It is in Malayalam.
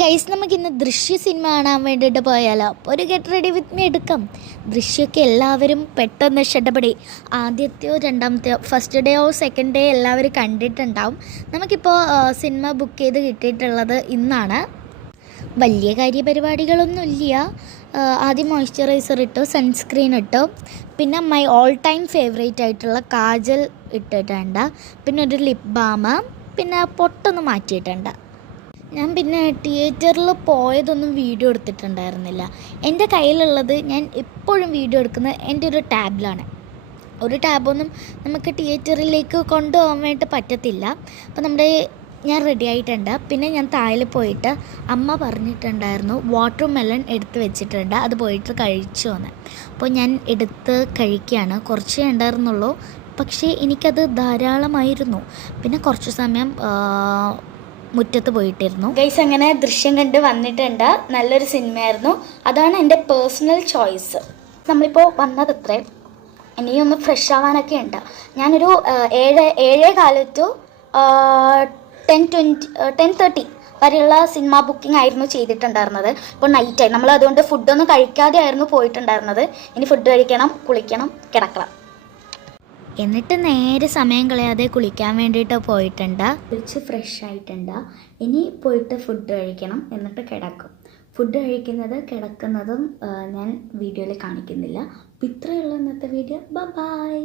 ഗൈസ് നമുക്കിന്ന് ദൃശ്യ സിനിമ കാണാൻ വേണ്ടിയിട്ട് പോയാലോ? ഒരു ഗെറ്റ് റെഡി വിത്ത് മീ എടുക്കാം. ദൃശ്യമൊക്കെ എല്ലാവരും പെട്ടെന്ന് ഇഷ്ടപ്പെടി. ആദ്യത്തെയോ രണ്ടാമത്തെയോ ഫസ്റ്റ് ഡേയോ സെക്കൻഡ് ഡേ എല്ലാവരും കണ്ടിട്ടുണ്ടാവും. നമുക്കിപ്പോൾ സിനിമ ബുക്ക് ചെയ്ത് കിട്ടിയിട്ടുള്ളത് ഇന്നാണ്. വലിയ കാര്യപരിപാടികളൊന്നുമില്ല. ആദ്യം മോയ്സ്ചറൈസർ ഇട്ടു, സൺസ്ക്രീൻ ഇട്ടു, പിന്നെ മൈ ഓൾ ടൈം ഫേവറേറ്റ് ആയിട്ടുള്ള കാജൽ ഇട്ടിട്ടുണ്ട്, പിന്നെ ഒരു ലിപ് ബാം, പിന്നെ പൊട്ടൊന്ന് മാറ്റിയിട്ടുണ്ട്. ഞാൻ പിന്നെ തിയേറ്ററിൽ പോയതൊന്നും വീഡിയോ എടുത്തിട്ടുണ്ടായിരുന്നില്ല. എൻ്റെ കയ്യിലുള്ളത് ഞാൻ എപ്പോഴും വീഡിയോ എടുക്കുന്നത് എൻ്റെ ഒരു ടാബിലാണ്. ഒരു ടാബൊന്നും നമുക്ക് തിയേറ്ററിലേക്ക് കൊണ്ടുപോകാൻ വേണ്ടി പറ്റത്തില്ല. അപ്പോൾ ഞാൻ റെഡി ആയിട്ടുണ്ട്. പിന്നെ ഞാൻ താഴെ പോയിട്ട് അമ്മ പറഞ്ഞിട്ടുണ്ടായിരുന്നു വാട്ടർ മെലൺ എടുത്ത് വെച്ചിട്ടുണ്ട്, അത് പോയിട്ട് കഴിച്ചു വന്ന്. അപ്പോൾ ഞാൻ എടുത്ത് കഴിക്കുകയാണ്. കുറച്ചേ ഉണ്ടായിരുന്നുള്ളൂ, പക്ഷേ എനിക്കത് ധാരാളമായിരുന്നു. പിന്നെ കുറച്ച് സമയം മുറ്റത്ത് പോയിട്ടിരുന്നു. ഗൈസ്, അങ്ങനെ ദൃശ്യം കണ്ട് വന്നിട്ടുണ്ട്. നല്ലൊരു സിനിമയായിരുന്നു. അതാണ് എൻ്റെ പേഴ്സണൽ ചോയ്സ്. നമ്മളിപ്പോൾ വന്നതത്രേ, ഇനിയൊന്ന് ഫ്രഷ് ആവാനൊക്കെ ഉണ്ട്. ഞാനൊരു 7:15 to 10:30 വരെയുള്ള സിനിമ ബുക്കിംഗ് ആയിരുന്നു ചെയ്തിട്ടുണ്ടായിരുന്നത്. ഇപ്പോൾ നൈറ്റായി. നമ്മൾ അതുകൊണ്ട് ഫുഡൊന്നും കഴിക്കാതെ ആയിരുന്നു പോയിട്ടുണ്ടായിരുന്നത്. ഇനി ഫുഡ് കഴിക്കണം, കുളിക്കണം, കിടക്കണം. എന്നിട്ട് നേരെ സമയം കളയാതെ കുളിക്കാൻ വേണ്ടിയിട്ട് പോയിട്ടുണ്ട്. കുളിച്ച് ഫ്രഷ് ആയിട്ടുണ്ട്. ഇനി പോയിട്ട് ഫുഡ് കഴിക്കണം, എന്നിട്ട് കിടക്കും. ഫുഡ് കഴിക്കുന്നത് കിടക്കുന്നതും ഞാൻ വീഡിയോയിൽ കാണിക്കുന്നില്ല. അപ്പോൾ ഇത്രയുള്ള ഇന്നത്തെ വീഡിയോ. ബൈ.